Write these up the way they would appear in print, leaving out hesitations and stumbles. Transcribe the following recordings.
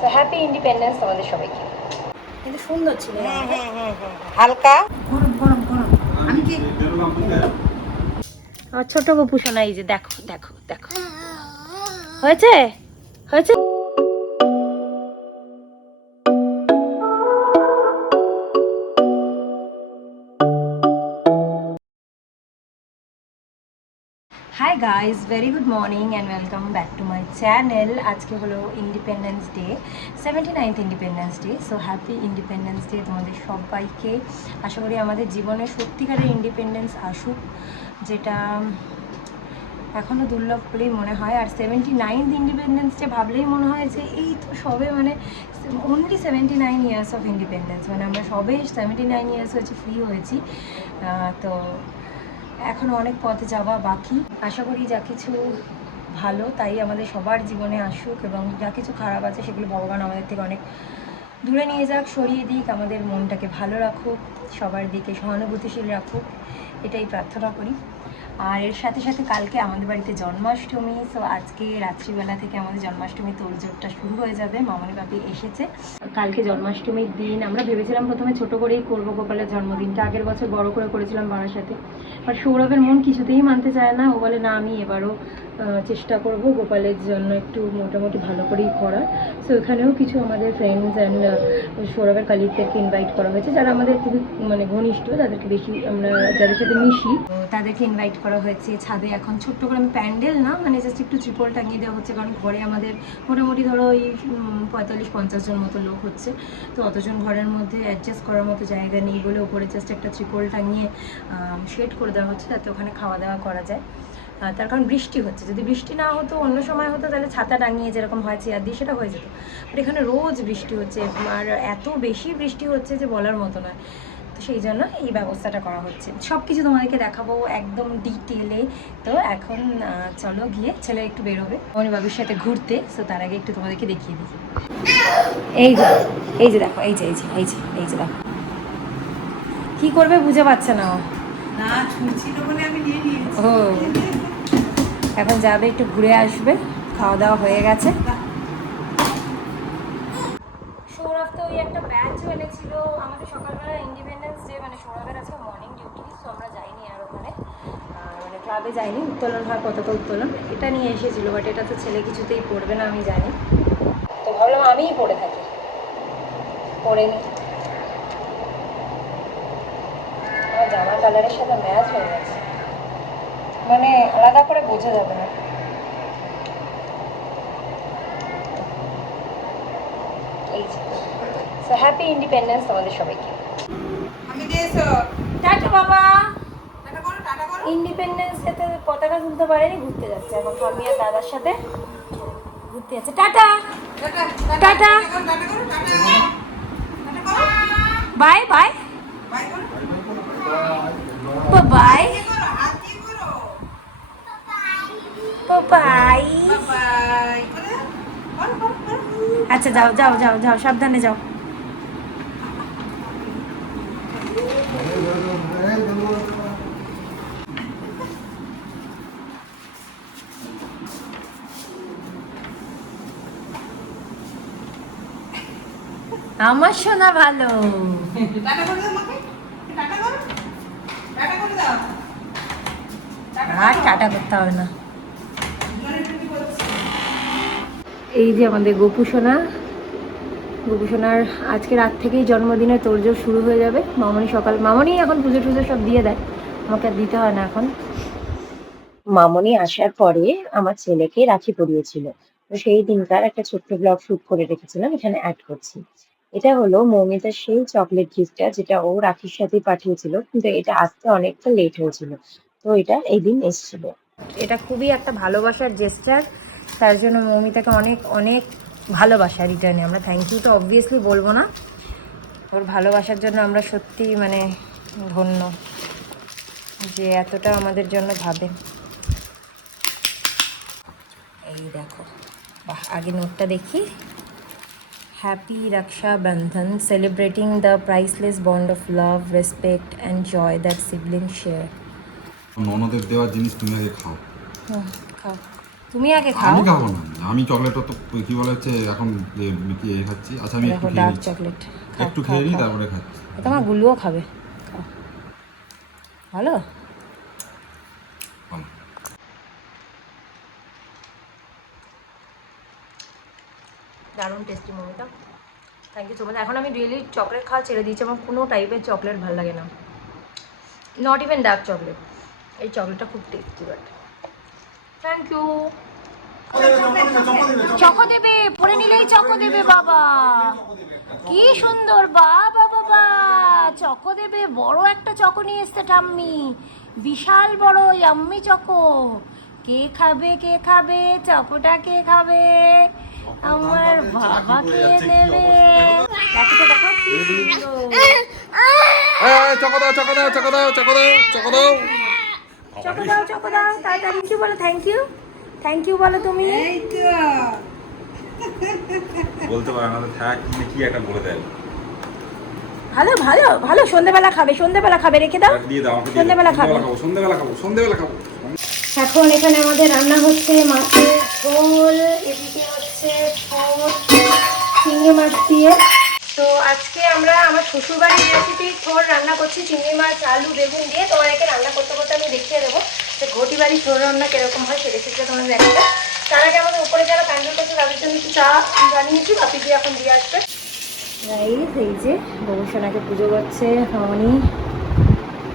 So happy independence তোমাদের সবাইকে। কিন্তু সুন্দর ছিল, হালকা গরম গরম গরম। আমি কি আমার ছোট গপু শোনা, এই যে দেখো দেখো দেখো, হয়েছে হয়েছে। Hi guys, very good morning and welcome back to my channel. আজকে হলো independence day, 79th independence day. So happy independence day তোমাদের সবাইকে। আশা করি আমাদের জীবনে সত্যিকারের ইন্ডিপেন্ডেন্স আসুক, যেটা এখনও দুর্লভ বলেই মনে হয়। আর 79th ইন্ডিপেন্ডেন্স ডে ভাবলেই মনে হয় যে এই তো সবে মানে অনলি 79 ইয়ার্স অফ ইন্ডিপেন্ডেন্স, মানে আমরা সবে 79 ইয়ার্স হয়েছি, ফ্রি হয়েছি। তো এখনও অনেক পথে যাওয়া বাকি। আশা করি যা কিছু ভালো তাই আমাদের সবার জীবনে আসুক, এবং যা কিছু খারাপ আছে সেগুলো ভগবান আমাদের থেকে অনেক দূরে নিয়ে যাক, সরিয়ে দিক, আমাদের মনটাকে ভালো রাখুক, সবার দিকে সহানুভূতিশীল রাখুক, এটাই প্রার্থনা করি। আর এর সাথে সাথে কালকে আমাদের বাড়িতে জন্মাষ্টমী। সো আজকে রাত্রিবেলা থেকে আমাদের জন্মাষ্টমী তোড়জোড়টা শুরু হয়ে যাবে। মামনি বাপি এসেছে। কালকে জন্মাষ্টমীর দিন আমরা ভেবেছিলাম প্রথমে ছোট করেই করবো গোপালের জন্মদিনটা, আগের বছর বড় করে করেছিলাম বারাসাতে। বাট সৌরভের মন কিছুতেই মানতে চায় না, ও বলে না আমি এবারও চেষ্টা করব গোপালের জন্য একটু মোটামুটি ভালো করেই করার। সো এখানেও কিছু আমাদের ফ্রেন্ডস অ্যান্ড সৌরভের কালিগদেরকে ইনভাইট করা হয়েছে, যারা আমাদের খুবই মানে ঘনিষ্ঠ, যাদেরকে বেশি আমরা যাদের সাথে মিশি, তাদেরকে ইনভাইট করা হয়েছে। ছাদে এখন ছোট্ট করে, আমি প্যান্ডেল না, মানে জাস্ট একটু ত্রিপল টাঙিয়ে দেওয়া হচ্ছে, কারণ ঘরে আমাদের মোটামুটি ধরো ওই 45-50 জন মতো লোক হচ্ছে। তো অতজন ঘরের মধ্যে অ্যাডজাস্ট করার মতো জায়গা নেই বলে ওপরে জাস্ট একটা ত্রিপল টাঙিয়ে শেড করে দেওয়া হচ্ছে, যাতে ওখানে খাওয়া দাওয়া করা যায়। তার কারণ বৃষ্টি হচ্ছে, যদি বৃষ্টি না হতো অন্য সময় হতো তাহলে ছাতা টাঙিয়ে যেরকম হয় চেয়ার দিয়ে সেটা হয়ে যেত। বাট এখানে রোজ বৃষ্টি হচ্ছে, আর এত বেশি বৃষ্টি হচ্ছে যে বলার মতো নয়। তো সেই জন্য এই ব্যবস্থাটা করা হচ্ছে। সব কিছু তোমাদেরকে দেখাবো একদম ডিটেলে। তো এখন চলো গিয়ে, ছেলে একটু বেরোবে মামনি বাবির সাথে ঘুরতে। সো তার আগে একটু তোমাদেরকে দেখিয়ে দিই। এই যে এই যে দেখো, এই যে এই যে এই যে এই যে দেখো, কী করবে বুঝে পাচ্ছে না ও। ও এখন যাবে, একটু ঘুরে আসবে, খাওয়া দাওয়া হয়ে গেছে। সৌরভ তো ওই একটা ব্যাচ এনেছিল আমাদের সকালবেলা ইন্ডিপেন্ডেন্স ডে, মানে সৌরভের আজকে মর্নিং ডিউটি। সো আমরা যাইনি আর ওখানে, মানে ক্লাবে যাইনি, উত্তোলন হয় পতাকা উত্তোলন, এটা নিয়ে এসেছিলো। বাট এটা তো ছেলে কিছুতেই পড়বে না আমি জানি, তো ভাবলাম আমিই পড়ে থাকি, পড়ে নি। আমার জামার কালারের সাথে ম্যাচ হয়ে গেছে, মানে আলাদা করে বোঝা যাবে না। এই যে সো হ্যাপি ইন্ডিপেন্ডেন্স তোমাদের সবাইকে। টাটা বাবা। ইন্ডিপেন্ডেন্স ডেতে পতাকা তুলতে পারেনি, ঘুরতে যাচ্ছে এখন আমি আর দাদার সাথে ঘুরতে যাচ্ছে। Tata tata, bye bye bye bye. আচ্ছা যাও যাও যাও যাও, সাবধানে যাও। আমার শোনা ভালো। আর টাটা করতে হবে না। এই যে আমাদের গোপু সোনা, গোপু সোনার আজকে রাত থেকেই জন্মদিনের তোড়জোড় শুরু হয়ে যাবে। মামনি সকাল, মামনি এখন পুজো টুজো সব দিয়ে দেয়, আমাকে আর দিতে হয় না এখন। মামনি আসার পরে আমার ছেলেকে রাখি পরিয়েছিল, তো সেই দিনকার একটা ছোট্ট ব্লগ শুট করে রেখেছিলাম, এখানে অ্যাড করছি। এটা হলো মৌমিতার সেই চকলেট গিফটটা, যেটা ও রাখির সাথে পাঠিয়েছিল, কিন্তু এটা আসতে অনেকটা লেট হয়েছিল, তো এটা এই দিন এসেছিল। এটা খুবই একটা ভালোবাসার জেস্টার, তার জন্য মৌমিতাকে অনেক অনেক ভালোবাসা রিটার্নে। আমরা থ্যাংক ইউ তো অবভিয়াসলি বলবো না, ওর ভালোবাসার জন্য আমরা সত্যি মানে ধন্য যে এতটা আমাদের জন্য ভাবে। এই দেখো, বাহ, আগে নোটটা দেখি। Happy Raksha Bandhan, celebrating the priceless bond of love, respect and joy that sibling share. ননদের দেওয়া জিনিস তুমি আগে খাও। খাও। তুমি আগে খাও। আমি খাবো না, আমি চকলেটটা তো কি বলে হচ্ছে এখন খাচ্ছি। আচ্ছা আমি একটু খেয়ে ডার্ক নিচ্ছি, চকলেট একটু খেয়ে নিই তারপরে খাচ্ছি। তোমার গুলোও খাবে, খাও। ভালো। ভালো। দারুণ tasty Mamita, thank you so much. এখন আমি রিয়েলি চকলেট খাওয়া ছেড়ে দিয়েছি, আমার কোনো টাইপের চকলেট ভালো লাগে না, নট ইভেন ডার্ক চকলেট। এই চকলেটটা খুব tasty, but thank you. Choco দেবে, পরে নিলেই চকো দেবে বাবা, কি সুন্দর, বাবা বাবা চকো দেবে। বড় একটা চকো নিয়ে এসছে ঠাম্মি, বিশাল বড় ইয়াম্মি চকো। কে খাবে, কে খাবে চকোটা, কে খাবে? আমার বাবা কে দেবে। দেখো দেখো কি সুন্দর। চকো দাও, চকো দাও, চকো দাও, চকো দাও, চকো দাও। চকো দাও, চকো দাও, তাড়াতাড়ি কি বলো, থ্যাংক ইউ, থ্যাংক ইউ বলো তুমি। বলতে পারে না থাক, কি একটা বলে দেয়। ভালো ভালো ভালো, সন্ধ্যেবেলা খাবে, সন্ধ্যেবেলা খাবে, রেখে দাও, দিয়ে দাও আমাকে, সন্ধ্যেবেলা খাবে। সন্ধ্যাবেলা খাবো, সন্ধ্যাবেলা খাবো। এখন এখানে আমাদের রান্না হচ্ছে মাছের ঝোল, এদিকে হচ্ছে ঠোঁট চিংড়ি মাছ দিয়ে। তো আজকে আমরা আমার শ্বশুরবাড়ির রেসিপি ঠোঁট রান্না করছি চিংড়ি মাছ, আলু, বেগুন দিয়ে। তোমাদেরকে রান্না করতে করতে আমি দেখিয়ে দেবো যে ঘটি বাড়ির ঠোঁট রান্না কীরকম হয়, সেই রেসিপিটা তোমাদের দেখাবে। তার আগে আমাদের উপরে যারা প্যান্ডেল করছে তাদের জন্য একটু চা জানিয়েছি, বাপি দিয়ে এখন দিয়ে আসবে। এই যে গোপুসোনাকে পুজো করছে মামনি,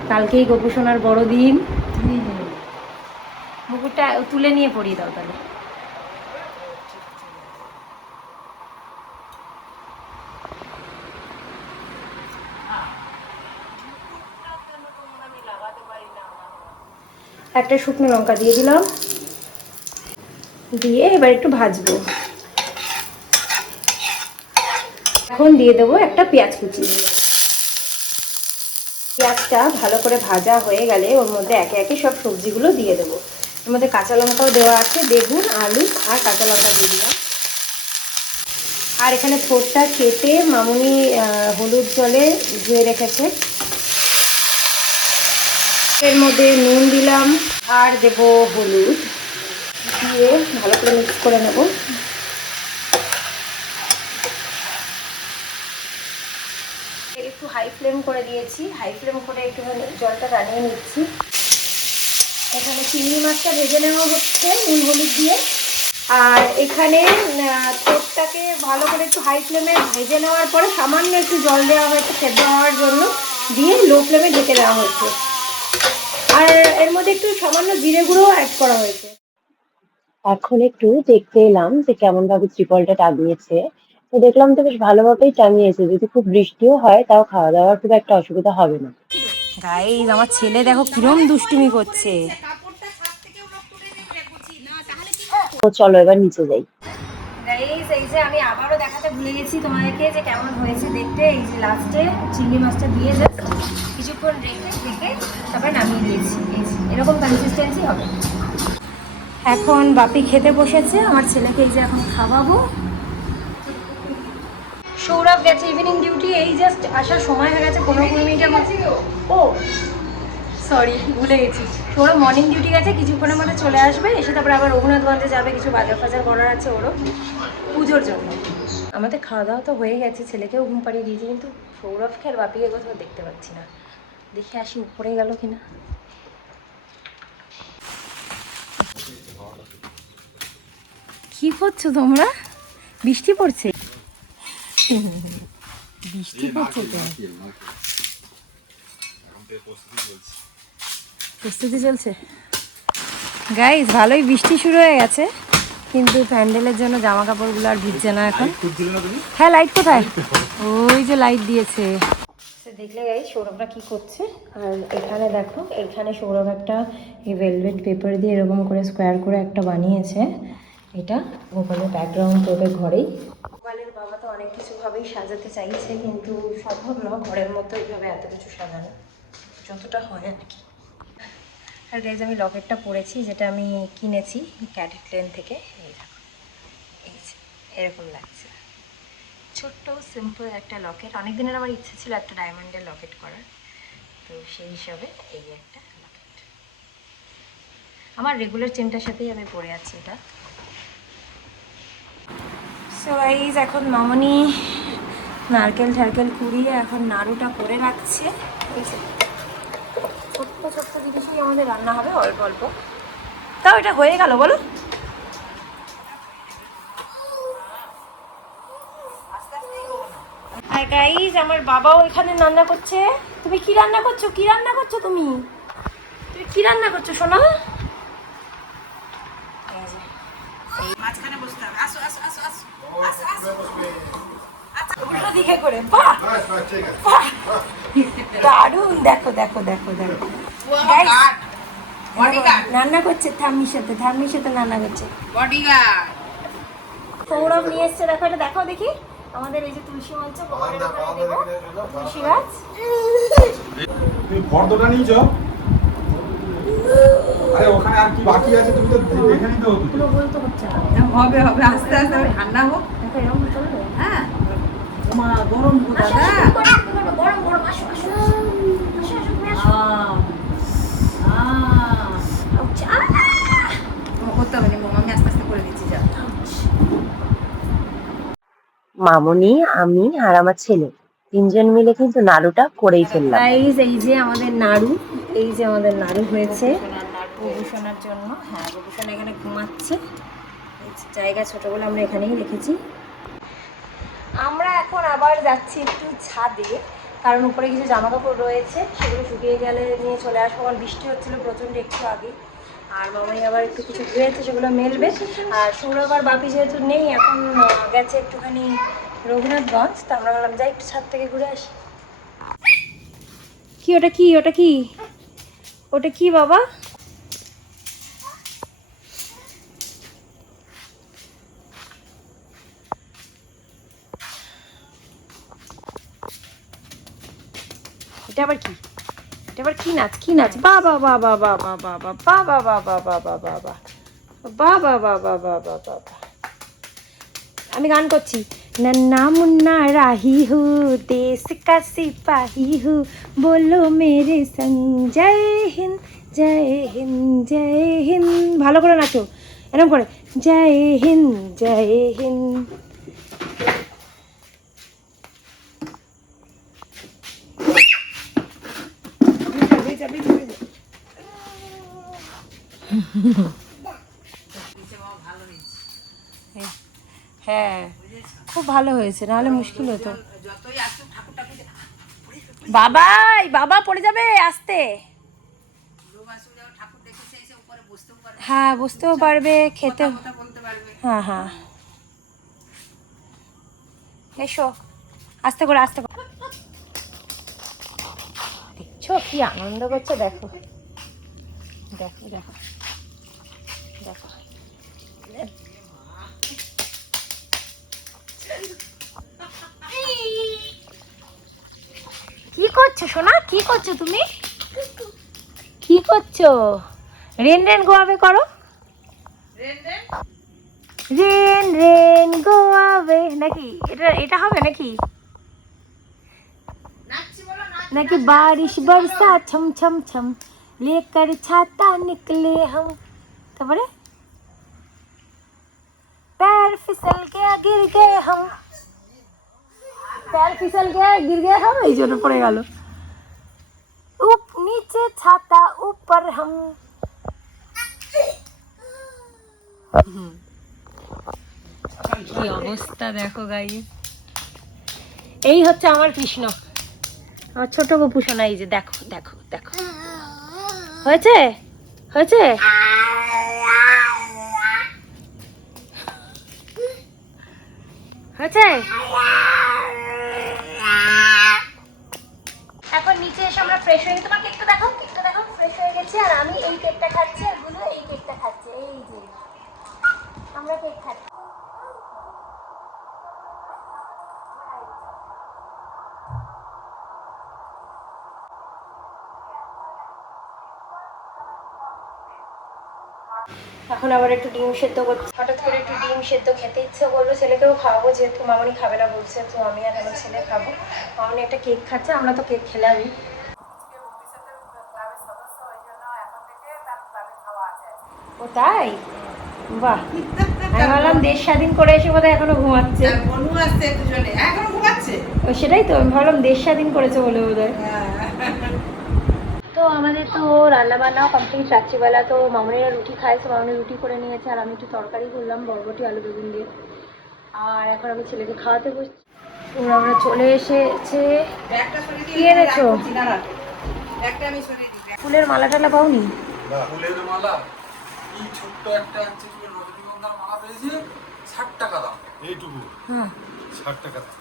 কালকেই গোপুসোনার বড়দিন। মুকুটটা তুলে নিয়ে পরিয়ে দাও তাহলে। একটা শুকনো লঙ্কা দিয়ে দিলাম, দিয়ে এবার একটু ভাজবো। এখন দিয়ে দেবো একটা পেঁয়াজ কুচি। পেঁয়াজটা ভালো করে ভাজা হয়ে গেলে ওর মধ্যে একে একে সব সবজিগুলো দিয়ে দেবো। এর মধ্যে কাঁচা লঙ্কাও দেওয়া আছে, বেগুন, আলু আর কাঁচা লঙ্কা দিয়ে দিলাম। আর এখানে ঠোঁটটা কেটে মামুনি হলুদ জলে ধুয়ে রেখেছে। এর মধ্যে নুন দিলাম আর দেবো হলুদ, দিয়ে ভালো করে মিক্স করে নেব। একটু হাই ফ্লেম করে দিয়েছি, হাই ফ্লেম করে একটুখানি জলটা টানিয়ে নিচ্ছি। এখানে চিংড়ি মাছটা ভেজে নেওয়া হচ্ছে নুন হলুদ দিয়ে। আর এখানে ঠোঁটটাকে ভালো করে একটু হাই ফ্লেমে ভেজে নেওয়ার পরে সামান্য একটু জল দেওয়া হয়েছে সেদ্ধ হওয়ার জন্য, দিয়ে লো ফ্লেমে ঢেকে দেওয়া হয়েছে। আর এর মধ্যে একটু সামান্য জিরে গুঁড়ো অ্যাড করা হয়েছে। এখন একটু দেখতে এলাম যে কেমন ভাবে ত্রিপলটা টাঙিয়েছে। তো দেখলাম তো বেশ ভালোভাবেই টাঙিয়েছে, যদি খুব বৃষ্টিও হয় তাও খাওয়া দাওয়ার খুব একটা অসুবিধা হবে না। গাইস আমার ছেলে দেখো কিরম দুষ্টুমি করছে। তো চলো এবার নিচে যাই। গাইস এই যে আমি আবারও দেখাতে ভুলে গেছি তোমাদেরকে যে কেমন হয়েছে দেখতে। এই যে লাস্টে চিংড়ি মাছটা দিয়ে জাস্ট কিছুক্ষণ রেখে তারপরে নামিয়ে দিয়েছি। এই যে এরকম কনসিস্টেন্সি হবে। এখন বাপি খেতে বসেছে, আমার ছেলেকে এই যে এখন খাওয়াবো। সৌরভ গেছে ইভিনিং ডিউটি, এই জাস্ট আসার সময় হয়ে গেছে 15-20 মিনিটের মধ্যে। ও সরি ভুলে গেছি, সৌরভ মর্নিং ডিউটি গেছে, কিছুক্ষণের মধ্যে চলে আসবে। এসে তারপরে আবার রঘুনাথগঞ্জে যাবে, কিছু বাজার ফাজার করার আছে ওরও পুজোর জন্য। আমাদের খাওয়া দাওয়া তো হয়ে গেছে, ছেলেকেও ঘুম পাড়িয়ে দিয়েছি, কিন্তু সৌরভকে আর বাপিকে কোথাও দেখতে পাচ্ছি না। দেখে আসি উপরে গেল কিনা। কি করছো তোমরা? বৃষ্টি পড়ছে, বৃষ্টি পড়ছে তো, প্রস্তুতি চলছে। গাইস ভালোই বৃষ্টি শুরু হয়ে গেছে, কিন্তু প্যান্ডেলের জন্য জামা কাপড়গুলো আর ভিজছে না এখন। হ্যাঁ লাইট কোথায়? ওই যে লাইট দিয়েছে। দেখলে গাইস সৌরভরা কি করছে। আর এখানে দেখো, এখানে সৌরভ একটা এই ভেলভেট পেপার দিয়ে এরকম করে স্কোয়ার করে একটা বানিয়েছে। এটা গোপালের ব্যাকগ্রাউন্ড করবে ঘরেই। গোপালের বাবা তো অনেক কিছুভাবেই সাজাতে চাইছে, কিন্তু সম্ভব নয় ঘরের মতো এইভাবে এত কিছু সাজানো, যতটা হয় আর কি। আর গাইজ আমি লকেটটা পরেছি, যেটা আমি কিনেছি ক্যাডেটলেন থেকে। এই দেখো, এই যে এরকম লাগছে, ছোট্ট সিম্পল একটা লকেট। অনেক দিনের আমার ইচ্ছে ছিল একটা ডায়মন্ডের লকেট করার, তো সেই হিসাবে এই একটা লকেট। আমার রেগুলার চেনটার সাথেই আমি পরে আছি এটা। সো গাইস এখন মামনি নারকেল ঠারকেল কুড়িয়ে এখন নাড়ুটা করে রাখছে। এই যে ছোট্ট ছোট্ট জিনিসই আমাদের রান্না হবে অল্প অল্প। তাও এটা হয়ে গেল বলো। আর গাইস আমার বাবাও এখানে রান্না করছে। তুমি কি রান্না করছো? কি রান্না করছো তুমি? তুমি কি রান্না করছো সোনা? মাঝখানে বসতে হবে। আসো আসো আসো আসো। উল্টো দিকে করে বাহ বাহ, দারুণ। দেখো দেখো দেখো দেখো গাইস বডিগার্ড রান্না করছে ঠাম্মির সাথে রান্না করছে। বডিগার্ড সৌরভ নিয়ে এসছে। দেখো এটা দেখো দেখি। আমাদের এই যে তুলসী মঞ্চ গোবরের ওখানে দেবো তুলসী গাছ। তুমি ফর্দটা নিয়ে যাও। আরে ওখানে আর কি বাকি আছে তুমি তো দেখে নিতে হতো। কোনো বলতে হচ্ছে না। হবে হবে আস্তে আস্তে ঠান্ডা হোক। দেখো এরকম চলবে। হ্যাঁ মা গরম গো আসো, দাদা। আসো, তুমি করো, তুমি করো। গরম গরম আসো আসো আসো আসো তুমি আসো। আচ্ছা, করতে হবে না আমি আস্তে আস্তে করে দিচ্ছি যা। মামনি, আমি আর আমার ছেলে তিনজন মিলে কিন্তু নাড়ুটা করেই ফেললাম। গাইস এই যে আমাদের নাড়ু, এই যে আমাদের নাড়ু হয়েছে গবেষণার জন্য। হ্যাঁ গবেষণা এখানে ঘুমাচ্ছে। এই যে জায়গা ছোট বলে আমরা এখানেই রেখেছি। আমরা এখন আবার যাচ্ছি একটু ছাদে, কারণ উপরে কিছু জামা কাপড় রয়েছে, সেগুলো শুকিয়ে গেলে নিয়ে চলে আসবো। কারণ বৃষ্টি হচ্ছিলো প্রচণ্ড একটু আগে। আর মামাই আবার একটু কিছু ধুয়েছে, সেগুলো মেলবে। আর সৌরভ আর বাপি যেহেতু নেই এখন, গেছে একটুখানি রঘুনাথগঞ্জ। তো আমরা বললাম যাই একটু ছাদ থেকে ঘুরে আসি। কি ওটা কি ওটা কি ওটা কি বাবা? এটা আবার কি? এটা আবার কি নাচ? কি নাচ? বাবা বাবা বাবা বাবা বাবা বাবা বাবা বাবা বাবা বাবা বাবা বাবা। আমি গান করছি। नन्ना मुन्ना राही हूँ देश का सिपाही हूँ बोलो मेरे संग जय हिंद जय हिंद जय हिंद। ভালো করে নাচো এরকম করে জয় হিন্দ জয় হিন্দ। হ্যাঁ খুব ভালো হয়েছে, নাহলে মুশকিল হতো। যতই আসুক ঠাকুরটাকে বাবাই বাবা পড়ে যাবে আস্তে। লোক আসুক যেমন ঠাকুর দেখেছে এসে উপরে বসতেও পারবে, হ্যাঁ বুঝতেও পারবে, খেতে। কথা বলতে পারবে। হ্যাঁ হ্যাঁ এসো আস্তে করে আস্তে করে। দেখছো কি আনন্দ করছে? দেখো দেখো দেখো দেখো। কি করছো সোনা? কি করছো তুমি? কি করছো? রেন রেন গোয়াবে করো। রেন রেন গোয়াবে নাকি? এটা এটা হবে নাকি? নাকি बारिश बरसा छम छम छम लेकर छाता निकले हम। তারপরে पैर फिसल गया गिर गए हम। पैर फिसल गया गिर गए हम এই জন্য পড়ে গেল। উপ নিচে ছাতা উপর हम। কি অবস্থা দেখো গাইস। এই হচ্ছে আমার কৃষ্ণ, আমার ছোট গপু সোনা। এই যে দেখো দেখো দেখো। হয়েছে হয়েছে। হয়েছে। এখন নিচে এসে আমরা ফ্রেশ হয়ে গেছি। তোমার কেকটা দেখো, কেকটা দেখো ফ্রেশ হয়ে গেছি। আর আমি এই কেকটা খাচ্ছি আর গুলো এই কেকটা খাচ্ছে। এই যে আমরা কেক খাচ্ছি। এখন আবার একটু ডিম সেদ্ধ করছি। হঠাৎ করে একটু ডিম সেদ্ধ খেতে ইচ্ছে করলো, ছেলেকেও খাওয়াবো যেহেতু মামনি খাবে না বলছে, তো আমি আর আমার ছেলে খাবো। মামনি একটা কেক খাচ্ছে, আমরা তো কেক খেলামই। ও তাই? বাহ, আমি ভাবলাম দেশ স্বাধীন করে এসে বোধহয় এখনো ঘুমাচ্ছে। তার বনু আসছে দুজনে, এখন ঘুমাচ্ছে। ও সেটাই তো, আমি ভাবলাম দেশ স্বাধীন করেছে বলে বোধহয়। তো আমাদের তো রান্না বান্নাও কমপ্লিট। রাত্রিবেলা তো মামনিরা রুটি খাইছে, মামনি রুটি করে নিয়েছে, আর আমি একটু তরকারি করলাম বরবটি আলু বেগুন দিয়ে। আর এখন আমি ছেলেকে খাওয়াতে বসছি। আমরা চলে এসেছে। ব্যাগটা সরিয়ে কি দিয়ে এনেছো? রাখছি, দাঁড়া। ব্যাগটা আমি সরিয়ে দিই। ফুলের মালা টালা পাওনি? ফুলের মালা এই ছোট্ট একটা হচ্ছে কি রজনীগন্ধার মালা পেয়েছি 60 টাকা দাম, এইটুকু হ্যাঁ 60 টাকা দাম।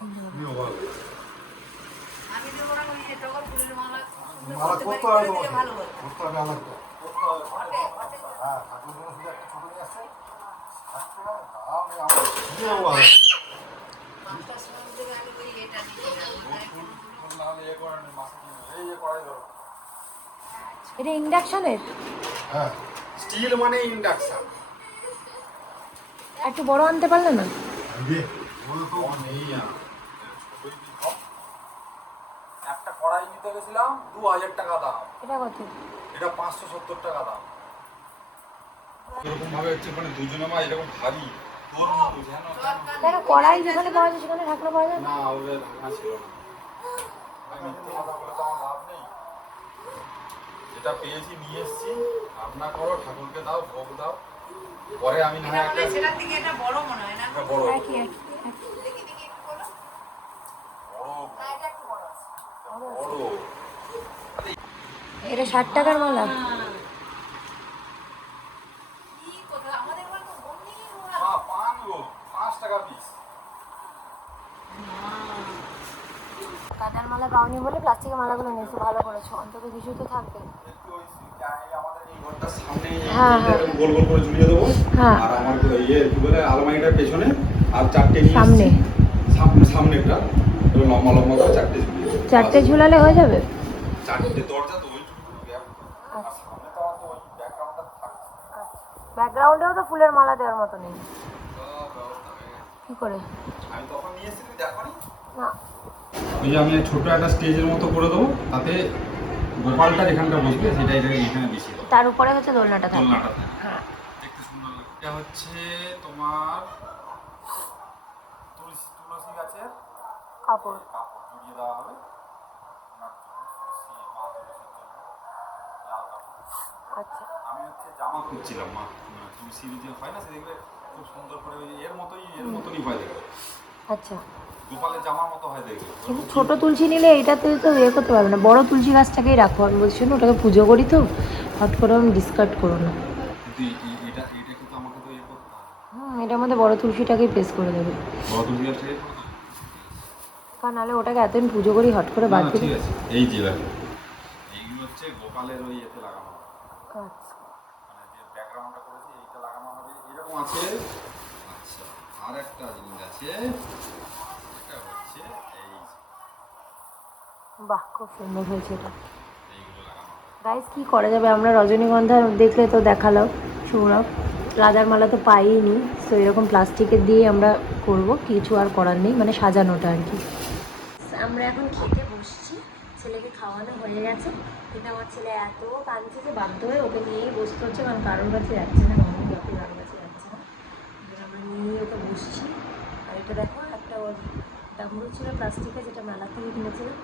আমি অবাক। আমি দেবো না, ওই যে টগর ফুলের মালা মালা করতে করতে পারি, হবে করে দিলে ভালো হয়। করতে হবে আলাদা করতে হবে। হ্যাঁ ঠাকুর জন্য শুধু একটা ছোট নিয়ে আসছে 60 টাকা দাম। আমি অবাক। 5টার সময় উঠে আমি ওই এটা দিয়ে এটা ইন্ডাকশনের? হ্যাঁ স্টিল মানে ইন্ডাকশন। একটু বড় আনতে পারলে না? একটা কড়াই নিতে গেছিলাম 2000 টাকা দাম, এটা কত? এটা 570 টাকা দাম। এরকম ভাবে হচ্ছে মানে দুজনে মা এরকম ভারী তোর মতো যেন দেখো কড়াই যেখানে পাওয়া যায় সেখানে ঢাকনা পাওয়া যায় না। না ওদের ঢাকনা ছিল না। আমি মিথ্যে কথা বলে তো আমার লাভ নেই। যেটা পেয়েছি নিয়ে এসেছি, রান্না করো, ঠাকুরকে দাও, ভোগ দাও, পরে আমি না হয় একটা সেটার থেকে এটা বড় মনে হয় না? একটা বড় একই একই একই। দেখি দেখি একটু বলো। বড় না, এটা একটু বড় আছে। বড় এটা 60 টাকার মালা। কি কথা, আমাদের ঘরে তো বন্দি ওরা। মা পান গো 5 টাকা পিস। কাদার মালা পাওনি বলে প্লাস্টিকের মালাগুলো নিয়েছো, ভালো করেছো, অন্তত কিছু তো থাকবে। একটু ওই আমাদের এই ঘরটার সামনে হ্যাঁ, হ্যাঁ। এরকম গোল গোল করে ঝুলিয়ে দেবো। হ্যাঁ। আর আমার ইয়ে কি বলে আলমারিটার পেছনে আর 4টে নিয়ে সামনে? এসেছি। সামনেটা এরকম লম্বা লম্বা করে 4টে ঝুলিয়ে দেবো। 4টে ঝুলালে হয়ে যাবে? 4টে দরজা তো ওইটুকু গ্যাপ। আর সামনে তো আমার তো ওই ব্যাকগ্রাউন্ডটা থাকছে। ব্যাকগ্রাউন্ডেও তো ফুলের মালা দেওয়ার মতো নেই। সব ব্যবস্থা হয়ে গেছে। কি করে? আমি তখন নিয়ে এসেছি, তুমি দেখোনি? না। ওই যে আমি ছোট একটা স্টেজের মতো করে দেবো, তাতে গোপালটা যেখানটা বসবে সেটা এখানে বেশি দেবো। তার উপরে হচ্ছে দোলনাটা থাকবে। দোলনাটা থাকে। হ্যাঁ। দেখতে সুন্দর লাগে। এটা হচ্ছে তোমার তুলসী গাছের কাপড়। কাপড় জড়িয়ে দেওয়া হবে ওনার জন্য, তুলসী মা তুলসীর জন্য লাল কাপড়। আচ্ছা আমি হচ্ছে জামা খুঁজছিলাম মা, তুলসীর যে হয় না সে দেখবে খুব সুন্দর করে ওই এর মতনই হয় দেখবে, আচ্ছা। গোপালের জামার মতো হয় দেখবে। কিন্তু ছোট তুলসী নিলে এটাতে তো ইয়ে করতে পারবে না, বড় তুলসী গাছটাকেই রাখো। আমি বলছি না, ওটাকে পুজো করি তো, হট করে আমি ডিসকার্ড করো না। কিন্তু এটা কিন্তু আমাকে তো ইয়ে করতে হবে। এটার মধ্যে বড় তুলসীটাকেই প্রেস করে দেবে, বড় তুলসী গাছটাকে করতে হবে। কারণ নাহলে ওটাকে এতদিন পুজো করি, হট করে বাদ দিলে। ঠিক আছে, এই যে দেখো এইগুলো হচ্ছে গোপালের ওই এতে লাগানো হবে। আচ্ছা। মানে যে ব্যাকগ্রাউন্ডটা করেছি এইটা লাগানো হবে এরকম আছে। আচ্ছা আর একটা জিনিস আছে, এটা হচ্ছে এই বাহ, খুব সুন্দর হয়েছে এটা। এইগুলো লাগানো হবে। গাইস, কি করা যাবে, আমরা রজনীগন্ধা দেখলে তো দেখালো সৌরভ, রাজার মালা তো পাইনি, তো এরকম প্লাস্টিকের দিয়ে আমরা করব, কিছু আর করার নেই, মানে সাজানোটা আর কি। আমরা এখন খেতে বসছি, ছেলেকে খাওয়ানো হয়ে গেছে, কিন্তু আমার ছেলে এত কাঁদছে যে বাধ্য হয়ে ওকে নিয়েই বসতে হচ্ছে, কারণ কারোর কাছে যাচ্ছে না, মামুনি বাপি কারোর কাছে যাচ্ছে না, আমরা নিয়েই ওকে বসছি। আর এটা দেখো, একটা ওর ডামরু ছিল প্লাস্টিকের, যেটা মেলা থেকে কিনেছিলাম,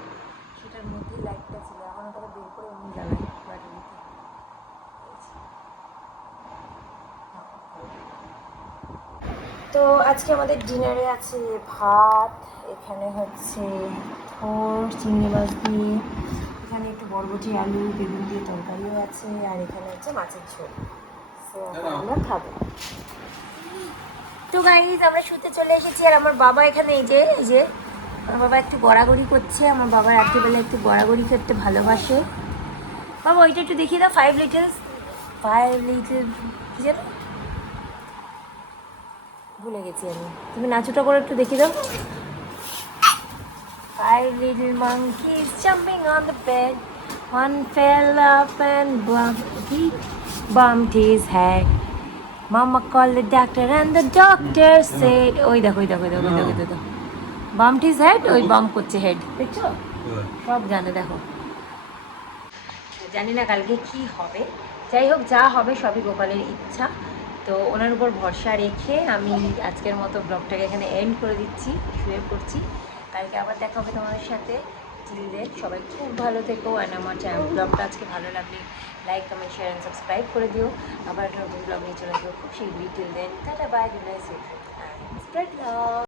সেটার মধ্যেই লাইটটা ছিল, এখন ওটাকে বের করে এমনি জ্বালাই ব্যাটারিতে। তো আজকে আমাদের ডিনারে আছে ভাত, এখানে হচ্ছে থোর চিংড়ি মাছ দিয়ে, এখানে একটু বরবটি আলু বেগুন দিয়ে তরকারিও আছে, আর এখানে হচ্ছে মাছের ঝোল। তো এখন আমরা খাবো। তো গাইজ, আমরা শুতে চলে এসেছি, আর আমার বাবা এখানে এই যে আমার বাবা একটু গড়াগড়ি করছে। আমার বাবা রাত্রিবেলা একটু গড়াগড়ি করতে ভালোবাসে। বাবা ওইটা একটু দেখিয়ে দাও, 5 লিটল কি যেন ভুলে গেছি আমি, তুমি নাচুটা করে একটু দেখিয়ে দাও। 5 little monkeys jumping on the bed, one fell up and bumped his head. Mama called the doctor and the doctor said, ওই দেখো bumped his head, ওই বাম্প করছে হেড, দেখছো? সব জানে। দেখো, জানি না কালকে কি হবে, যাই হোক, যা হবে সবই গোপালের ইচ্ছা। তো ওনার উপর ভরসা রেখে আমি আজকের মতো ব্লগটাকে এখানে এন্ড করে দিচ্ছি, শুয়ে পড়ছি। কালকে আবার দেখা হবে তোমাদের সাথে। টিল দেন সবাই খুব ভালো থেকো, অ্যান্ড আমার ব্লগটা আজকে ভালো লাগলে like, comment, share and subscribe করে দিও। আবার একটা নতুন ব্লগ নিয়ে চলে আসবো খুব শীঘ্রই। Till then tata, bye, good night, spread লাভ।